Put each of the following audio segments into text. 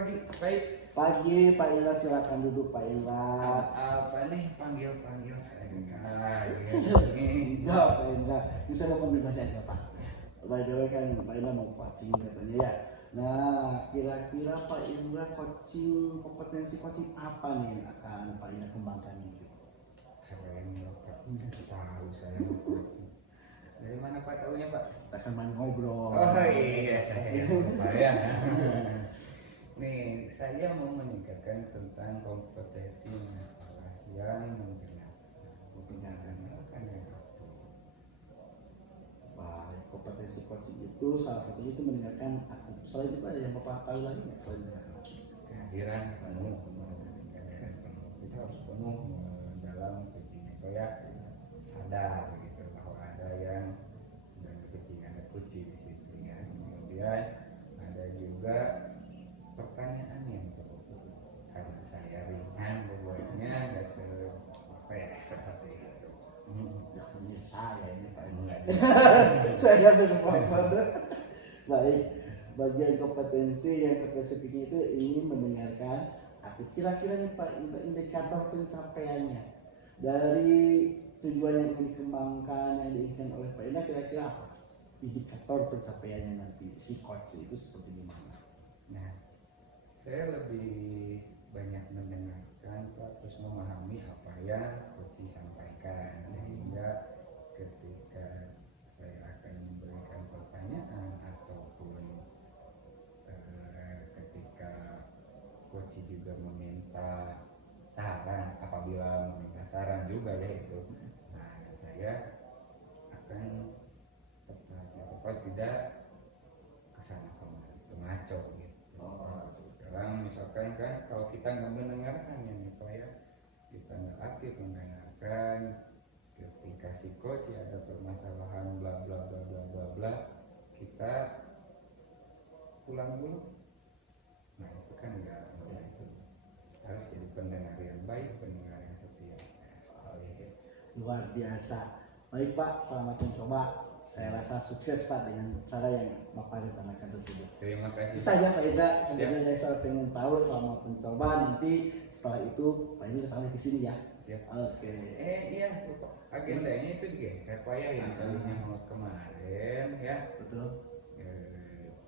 pagi, baik. Pagi, Pak Indra, silakan duduk Pak Indra. Apa nih panggil saya? Enggak Pak Indra, ini saya mau konfirmasi aja Pak. By the way kan Pak Indra mau coaching katanya ya. Nah, kira-kira Pak Indra kompetensi coaching apa nih yang akan Pak Indra kembangkan ini? Saya ini Pak, tahu saya. Dari mana Pak tahunya Pak? Kita akan main ngobrol. Oh iya, saya Pak ya. Nih, saya mau meningkatkan tentang kompetensi masalah yang membenarkan Baik, kompetensi coaching itu salah satunya itu mendengarkan aku. Selain itu ada yang Bapak tahu lagi nggak selain mendengarkan? kehadiran penuh, kita harus penuh dalam coaching supaya sadar gitu bahwa ada yang sedang coaching, ada coaching di situ ya. Kemudian ada juga pertanyaan yang karena saya ringan bebannya nggak seperti itu. Ya, saya ini Pak Enggak. saya berpikir baik, bagian kompetensi yang spesifiknya itu ingin mendengarkan aku. Kira-kira nih Pak, indikator pencapaiannya dari tujuan yang ingin dikembangkan, yang diinginkan oleh Pak Indah, kira-kira apa indikator pencapaiannya nanti si coach itu seperti gimana? Nah, saya lebih banyak mendengarkan Pak, terus memahami apa yang coach sampaikan, sehingga ketika saya akan memberikan pertanyaan ataupun ketika coach juga meminta saran, apabila meminta saran juga ya itu, nah saya akan tepat tidak kesana kemari ngaco gitu. Sekarang misalkan kan kalau kita nggak mendengarkan yang itu ya, kita nggak aktif mendengarkan ketika si coach ada permasalahan bla bla bla bla bla bla, kita pulang dulu. Nah itu kan nggak itu, harus jadi pendengar yang baik, pendengar yang setia. Luar biasa. Baik Pak, selamat mencoba. Saya rasa sukses Pak dengan cara yang Bapak rencanakan tersebut. Terima kasih. Itu saja Pak Indra, sebenarnya saya pengen tahu selama mencoba, nanti setelah itu Pak Indra datang ke sini ya. Siap. Oke. Iya, agendanya itu digeser Pak ya, yang tadinya mau kemarin ya. Betul.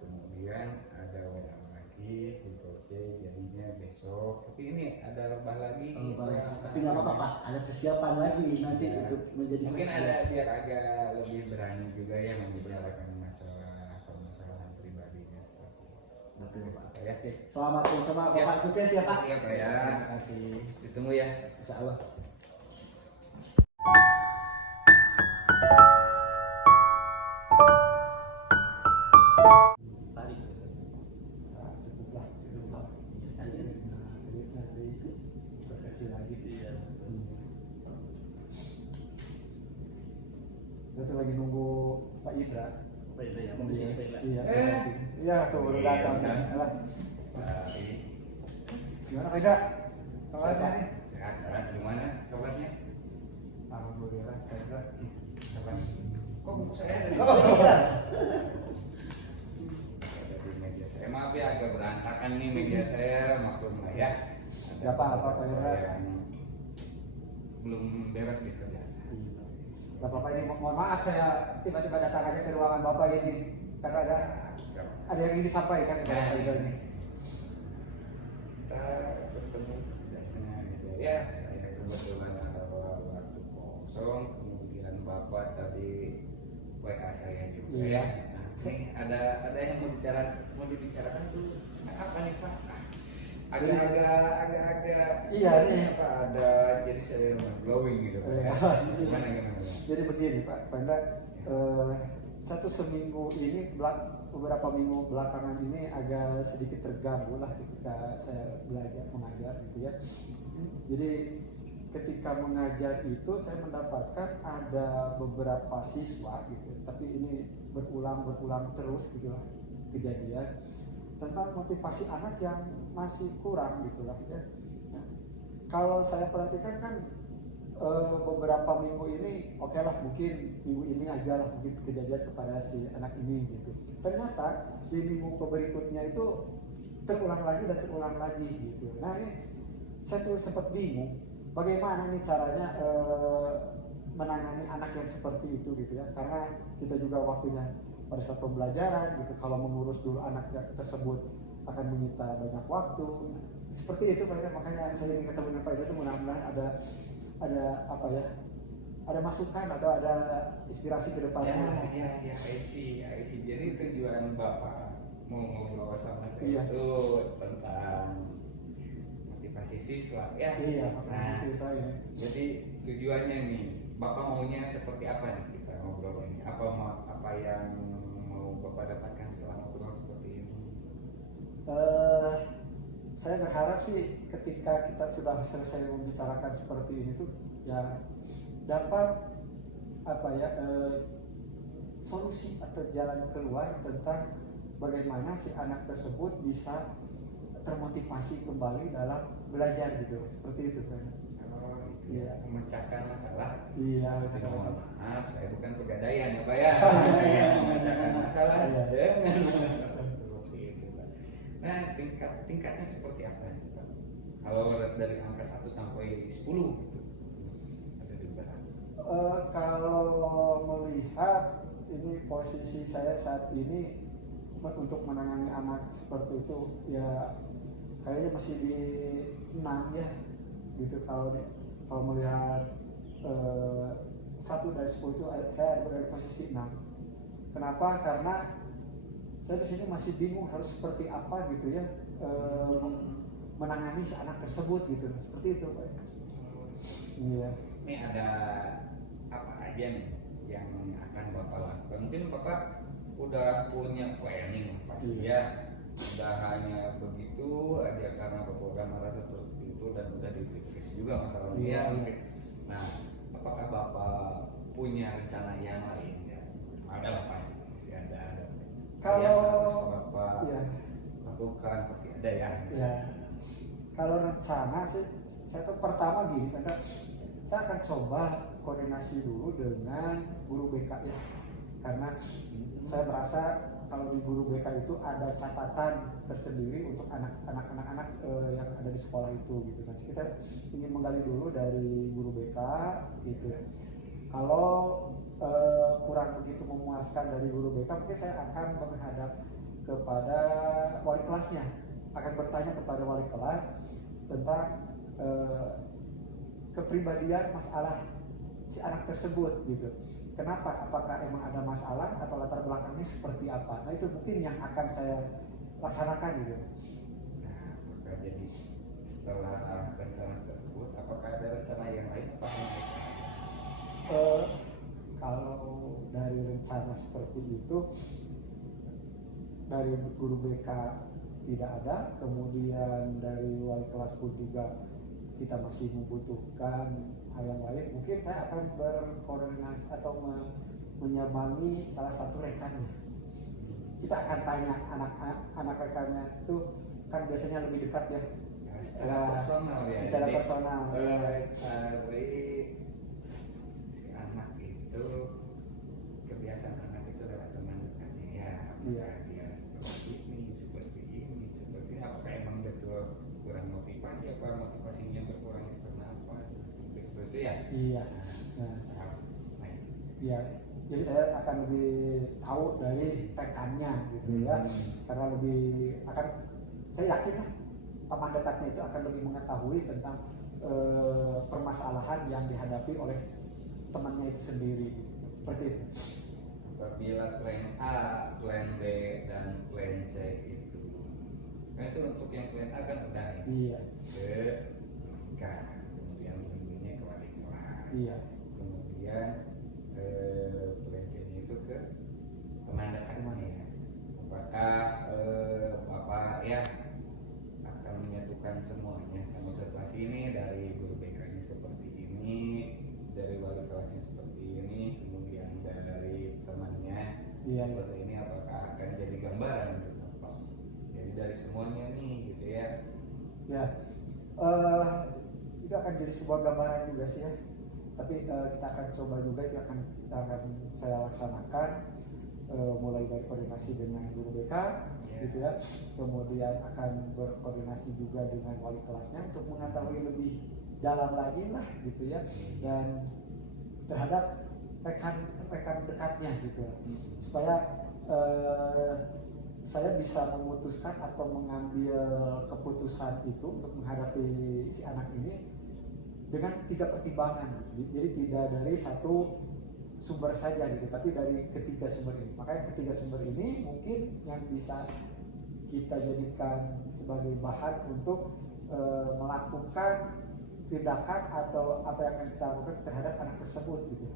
Kemudian ada orang lagi si Koce jadinya besok, tapi ini ada lebah lagi. Tapi nggak apa-apa Pak, ada persiapan lagi nanti ya, untuk menjadi mungkin ada biar agak lebih berani juga ya membicarakan masalah permasalahan pribadinya seperti itu. Betul Pak. Ya. Oke. Selamat mencoba Bapak, sukses ya Pak. Iya Pak ya. Terima kasih. Ditunggu ya. Insya Allah. Kita lagi nunggu Pak Indra. Pak Indra ya, mau di sini Pak Indra. Iya, tuh baru datang. Gimana Pak Indra? Kabarnya nih? Sehat-sehat. Gimana kabarnya? Alhamdulillah, Pak Indra. Kok buku saya ada di meja saya? Maaf ya, agak berantakan nih meja saya, maklum lah ya. Gak apa-apa Pak Indra. Belum beres gitu ya. Gak apa-apa, ini mohon maaf saya tiba-tiba datang aja ke ruangan Bapak ini karena ada yang ingin disampaikan kepada Pak Indra ini. Kita bertemu biasanya gitu ya. Saya kebetulan ada waktu kosong, kemudian Bapak tadi WA saya juga ya. Nah, nih ada yang mau dibicarakan itu apa nih Pak? Agak iya nih Pak, ada jadi saya glowing gitu Pak. Ya. Gimana? Jadi begini Pak Indra, satu seminggu ini beberapa minggu belakangan ini agak sedikit terganggu lah ketika saya belajar mengajar gitu ya. Jadi ketika mengajar itu saya mendapatkan ada beberapa siswa gitu, tapi ini berulang terus gitu lah kejadian tentang motivasi anak yang masih kurang gitu lah ya. Nah, kalau saya perhatikan kan beberapa minggu ini oke lah, mungkin minggu ini aja lah mungkin kejadian kepada si anak ini gitu. Ternyata di minggu berikutnya itu terulang lagi dan terulang lagi gitu. Nah ini saya tuh sempat bingung bagaimana nih caranya menangani anak yang seperti itu gitu ya, karena kita juga waktunya pada saat pembelajaran gitu, kalau mengurus dulu anak tersebut akan menyita banyak waktu. Seperti itu Pak Ida, makanya saya ingin ketemu dengan Pak Ida itu mudah-mudahan ada apa ya, ada masukan atau ada inspirasi ke depannya. Ya, I see. Jadi tujuan Bapak mau ngobrol sama saya Iya. itu tentang motivasi siswa ya. Iya, Nah, makasih saya. jadi tujuannya nih, Bapak maunya seperti apa nih kita ngobrol ini? Apa yang mau Bapak dapatkan setelah ngobrol seperti ini? Saya berharap sih ketika kita sudah selesai membicarakan seperti ini tuh ya dapat apa ya solusi atau jalan keluar tentang bagaimana si anak tersebut bisa termotivasi kembali dalam belajar gitu, seperti itu kan. Oh, gitu ya. Memecahkan masalah. Iya, Saya betul. mohon maaf, saya bukan pegadaian ya Pak ya. Iya. Memecahkan masalah. Iya. Ya. Seperti itu Pak. Nah, tingkatnya seperti apa nih Pak? Kalau dari angka 1 sampai 10 gitu. Ada di berapa? Kalau melihat ini posisi saya saat ini untuk menangani anak seperti itu ya kayaknya masih di 6 ya gitu. Kalau melihat 1 dari 10 itu saya ada di posisi 6. Kenapa? Karena saya di sini masih bingung harus seperti apa gitu ya menangani si anak tersebut gitu, seperti itu Pak. Iya. Ini ada apa aja nih yang akan Bapak lakukan? Mungkin Bapak udah punya planning pasti ya. Udah hanya begitu aja karena Bapak udah merasa seperti itu dan udah ditulis juga masalahnya. Iya. Nah, apakah Bapak punya rencana yang lain ya? Ada lah pasti ada. Kalau yang harus Bapak iya. lakukan pasti ada ya. Ya, kalau rencana sih, saya tuh pertama gini, karena saya akan coba koordinasi dulu dengan guru BK ya, karena saya merasa kalau di guru BK itu ada catatan tersendiri untuk anak-anak yang ada di sekolah itu gitu. Nah, kita ingin menggali dulu dari guru BK gitu. Kalau kurang begitu memuaskan dari guru BK, mungkin saya akan menghadap kepada wali kelasnya, akan bertanya kepada wali kelas tentang kepribadian masalah si anak tersebut gitu. Kenapa? Apakah emang ada masalah atau latar belakangnya seperti apa? Nah itu mungkin yang akan saya laksanakan gitu. Nah, maka jadi setelah rencana tersebut, apakah ada rencana yang lain? Kalau dari rencana seperti itu dari guru BK tidak ada, kemudian dari wali kelas pun juga kita masih membutuhkan hal yang lain. Mungkin saya akan berkoordinasi atau menyambangi salah satu rekannya. Kita akan tanya anak rekannya itu kan biasanya lebih dekat ya. Secara personal ya. Secara Jadi, personal. cari si anak itu, kebiasaan anak itu adalah teman dekatnya ya. Iya. Dia seperti ini, apakah emang betul kurang motivasi, apa motivasinya berkurang itu karena apa? Seperti itu ya. Iya. Nah, Nice. iya. Jadi saya akan lebih tahu dari rekannya gitu ya, karena lebih akan, saya yakin lah teman dekatnya itu akan lebih mengetahui tentang permasalahan yang dihadapi oleh temannya itu sendiri gitu. Seperti itu. Apabila plan A, plan B, dan plan C itu, nah itu untuk yang plan A kan udah ya. Iya. Ke kan, kemudian bimbingnya ke wali kelas, Iya. kemudian plan C-nya itu ke teman dekatnya ya. Apakah Bapak ya akan menyatukan semuanya, motivasi ini dari guru BK-nya seperti ini, dari wali kelasnya seperti ini, kemudian dari temannya Iya. seperti ini, apakah akan jadi gambaran untuk Bapak? Jadi dari semuanya nih gitu ya. Ya, itu akan jadi sebuah gambaran juga sih ya. Tapi kita akan coba juga, itu akan saya laksanakan mulai dari koordinasi dengan guru BK, gitu ya. Kemudian akan berkoordinasi juga dengan wali kelasnya untuk mengetahui lebih dalam lagi lah gitu ya, dan terhadap rekan dekatnya gitu ya. Supaya saya bisa memutuskan atau mengambil keputusan itu untuk menghadapi si anak ini dengan 3 pertimbangan gitu. Jadi tidak dari satu sumber saja gitu, tapi dari ketiga sumber ini. Makanya ketiga sumber ini mungkin yang bisa kita jadikan sebagai bahan untuk melakukan tindakan atau apa yang akan kita lakukan terhadap anak tersebut gitu.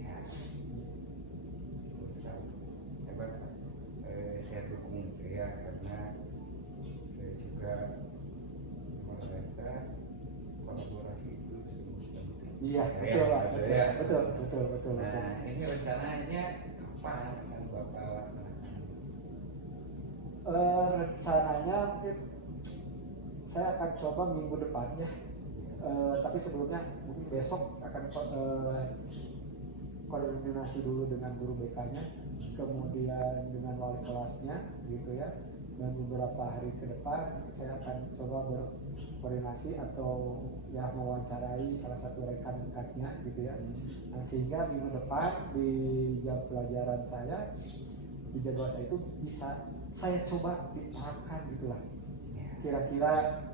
Ya, terus sekali. Hebat. Saya dukung itu ya, karena saya juga merasa kolaborasi itu sungguh penting. Iya, Ya, betul, betul. Nah, ini rencananya apa yang Bapak laksanakan? Rencananya mungkin saya akan coba minggu depan ya. Tapi sebelumnya mungkin besok akan koordinasi dulu dengan guru BK-nya, kemudian dengan wali kelasnya gitu ya, dan beberapa hari ke depan saya akan coba berkoordinasi atau ya mewawancarai salah satu rekan dekatnya gitu ya. Nah, sehingga minggu depan di jam pelajaran saya, di jadwal saya itu bisa saya coba diterapkan gitulah. Kira-kira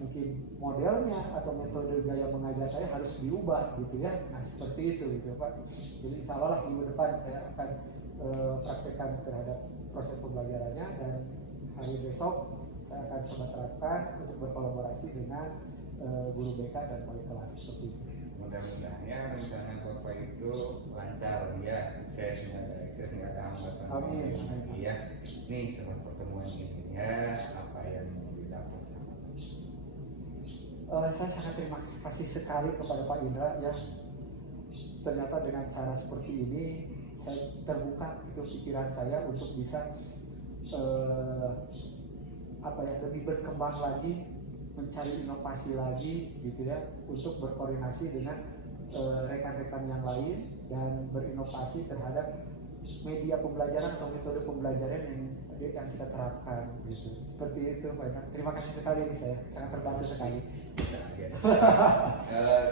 mungkin modelnya atau metode gaya mengajar saya harus diubah gitu ya. Nah seperti itu gitu Pak. Jadi insya Allah minggu depan saya akan praktekkan terhadap proses pembelajarannya, dan hari besok saya akan coba terapkan untuk berkolaborasi dengan guru BK dan wali kelas seperti itu. Mudah-mudahan ya rencana Bapak itu lancar ya, sukses nggak ada hambatan. Amin. Ya, nih setelah pertemuan ini ya, apa yang mau didapat sama Saya sangat terima kasih sekali kepada Pak Indra ya. Ternyata dengan cara seperti ini saya terbuka itu pikiran saya untuk bisa lebih berkembang lagi, mencari inovasi lagi gitu ya, untuk berkoordinasi dengan rekan-rekan yang lain dan berinovasi terhadap media pembelajaran atau metode pembelajaran yang kita terapkan gitu. Seperti itu Pak. Terima kasih sekali, ini saya sangat terbantu sekali.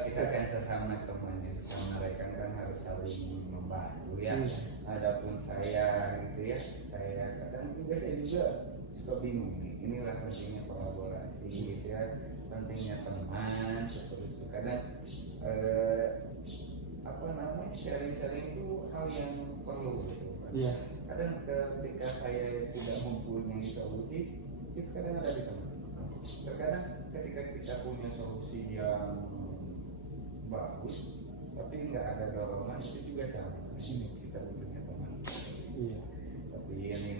Kita kan sesama teman, sesama rekan kan harus saling membantu ya. Adapun saya gitu ya, saya kadang juga suka bingung nih. Inilah pentingnya kolaborasi gitu ya, pentingnya teman seperti itu. Kadang sharing-sharing itu hal yang perlu gitu kan. Iya. Kadang ketika saya tidak mempunyai solusi, itu kadang ada di teman. Terkadang ketika kita punya solusi yang bagus, tapi nggak ada dorongan, itu juga sama. Kita butuhnya teman. Iya. Tapi ini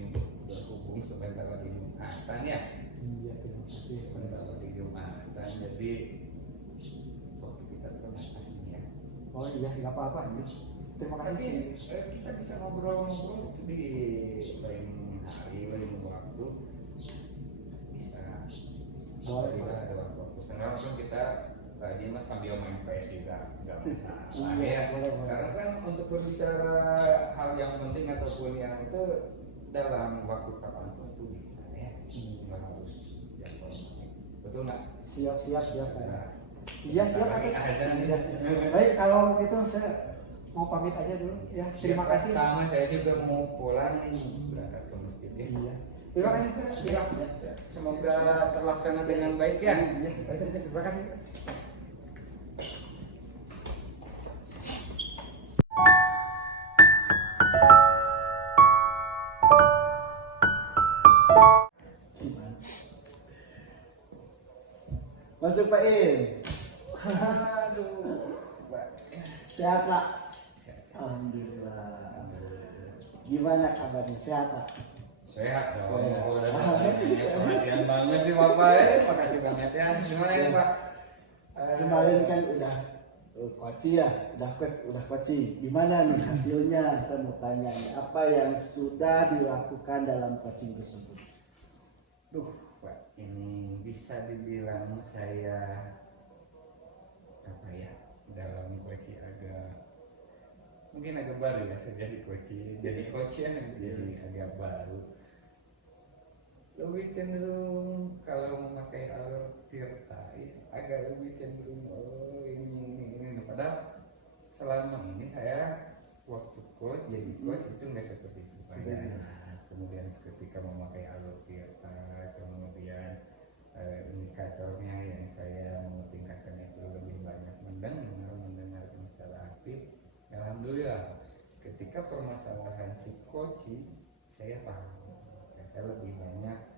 berhubung sebentar lagi Jumatan ya. Iya, terima kasih. Sebentar lagi Jumatan, jadi waktu kita terbatas nih ya. Oh iya, nggak apa-apa. Terima kasih. Tapi kita bisa ngobrol-ngobrol itu di lain hari, lain waktu. Bisa. Boleh. Apabila ada waktu. Sebenarnya kan kita tadi mas sambil main PS juga nggak masalah Iya, ya. boleh. Karena kan untuk berbicara hal yang penting ataupun yang itu dalam waktu kapanpun itu bisa ya. Nggak harus yang formal. Betul nggak? Siap. Nah, Iya, siap. Iya. Baik, kalau begitu saya mau pamit aja dulu ya. Terima kasih. Sama saya juga mau pulang berangkat ke masjid ya. Iya. Terima kasih. Ya. Semoga terlaksana dengan baik ya. Iya. Terima kasih. Masuk Pak In. Aduh. Sehat Pak? Sehat. Alhamdulillah. Gimana kabarnya? Sehat Pak? Sehat dong. Sehat. Udah perhatian banget sih Bapak. Makasih banget ya. Gimana ya Pak? Kemarin kan udah koci ya, udah koci. Gimana nih hasilnya? Saya mau tanya nih, apa yang sudah dilakukan dalam coaching tersebut? Pak, ini bisa dibilang saya apa ya, dalam coaching mungkin agak baru ya, saya jadi coach ya, jadi agak baru. lebih cenderung kalau memakai alur tirta ya, agak lebih cenderung ini. Padahal selama ini saya waktu coach jadi coach itu nggak seperti itu Pak ya. Kemudian ketika memakai alur tirta, kemudian indikatornya yang saya mau tingkatkan itu lebih banyak mendengar secara aktif. Alhamdulillah ketika permasalahan psikoci saya paham, saya lebih banyak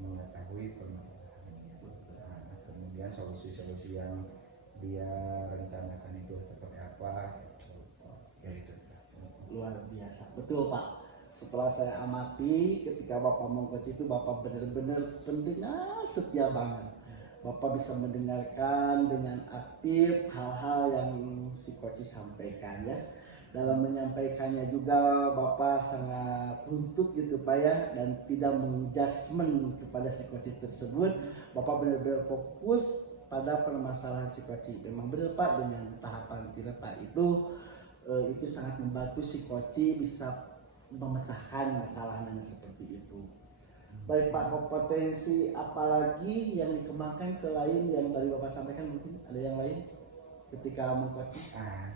mengetahui permasalahannya. Nah, kemudian solusi-solusi yang dia rencanakan itu seperti apa, ya itu. Luar biasa, betul Pak. Setelah saya amati, ketika Bapak mengcoach itu Bapak benar-benar pendengar setia banget. Bapak bisa mendengarkan dengan aktif hal-hal yang si coach sampaikan ya. Dalam menyampaikannya juga Bapak sangat runtut gitu Pak ya, dan tidak menjudgment kepada si coach tersebut. Bapak benar-benar fokus pada permasalahan si coach. Memang benar Pak, dengan tahapan tirta itu sangat membantu si coach bisa memecahkan masalahnya seperti itu. Baik Pak, kompetensi apalagi yang dikembangkan selain yang tadi Bapak sampaikan, mungkin ada yang lain ketika mengcoaching?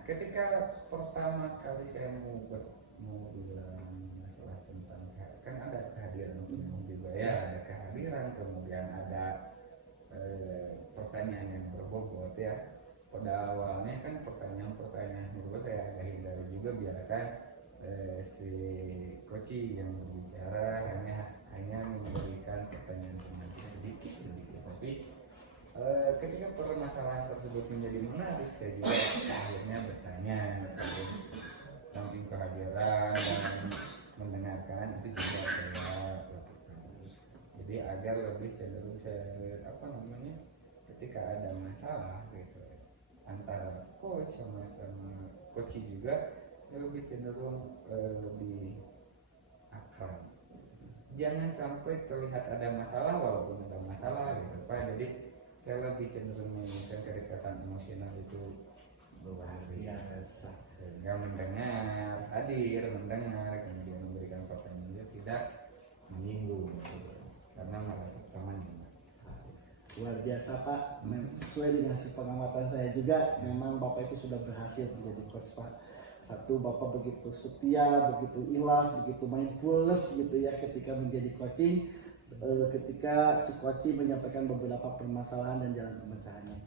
Ketika pertama kali saya mau bilang masalah tentang kan ada kehadiran umum juga ya, ada kehadiran, kemudian ada pertanyaan yang berbobot ya. Pada awalnya kan pertanyaan menurut saya agak hindari juga, biarkan si coach yang berbicara hanya memberikan pertanyaan sedikit, tapi ketika permasalahan tersebut menjadi menarik, saya juga akhirnya bertanya. Samping kehadiran dan mendengarkan itu juga saya lakukan. Jadi agar lebih cenderung ketika ada masalah gitu antara coach sama coach juga lebih cenderung lebih akrab. Jangan sampai terlihat ada masalah walaupun ada masalah gitu Pak. Jadi saya lebih cenderung menginginkan kedekatan emosional itu luar biasa, sehingga mendengar, kemudian memberikan pertanyaan dia tidak menyinggung gitu, karena merasa teman. Luar biasa Pak, sesuai dengan pengamatan saya juga, memang Bapak itu sudah berhasil menjadi coach Pak. Satu, Bapak begitu setia, begitu ikhlas, begitu mindfulness gitu ya ketika menjadi coaching, ketika si coaching menyampaikan beberapa permasalahan dan jalan pemecahannya.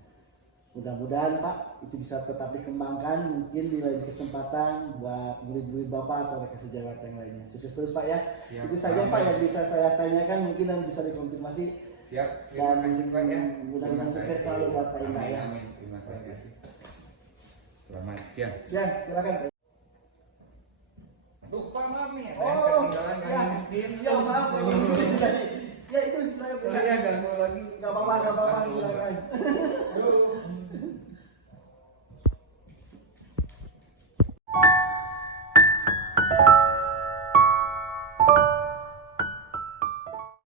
Mudah-mudahan Pak itu bisa tetap dikembangkan, mungkin di lain kesempatan buat murid-murid Bapak atau rekan sejawat yang lainnya. Sukses terus Pak ya. Siap, itu saja Pak yang bisa saya tanyakan, mungkin dan bisa dikonfirmasi. Siap, terima kasih Pak ya. Mudah-mudahan sukses selalu buat Pak Indah ya. Amin, terima kasih. Selamat siang. Silakan Pak. Lupa maaf nih, ketinggalan ya maaf. Ya itu saya. Saya ganggu lagi. Gak apa-apa silakan.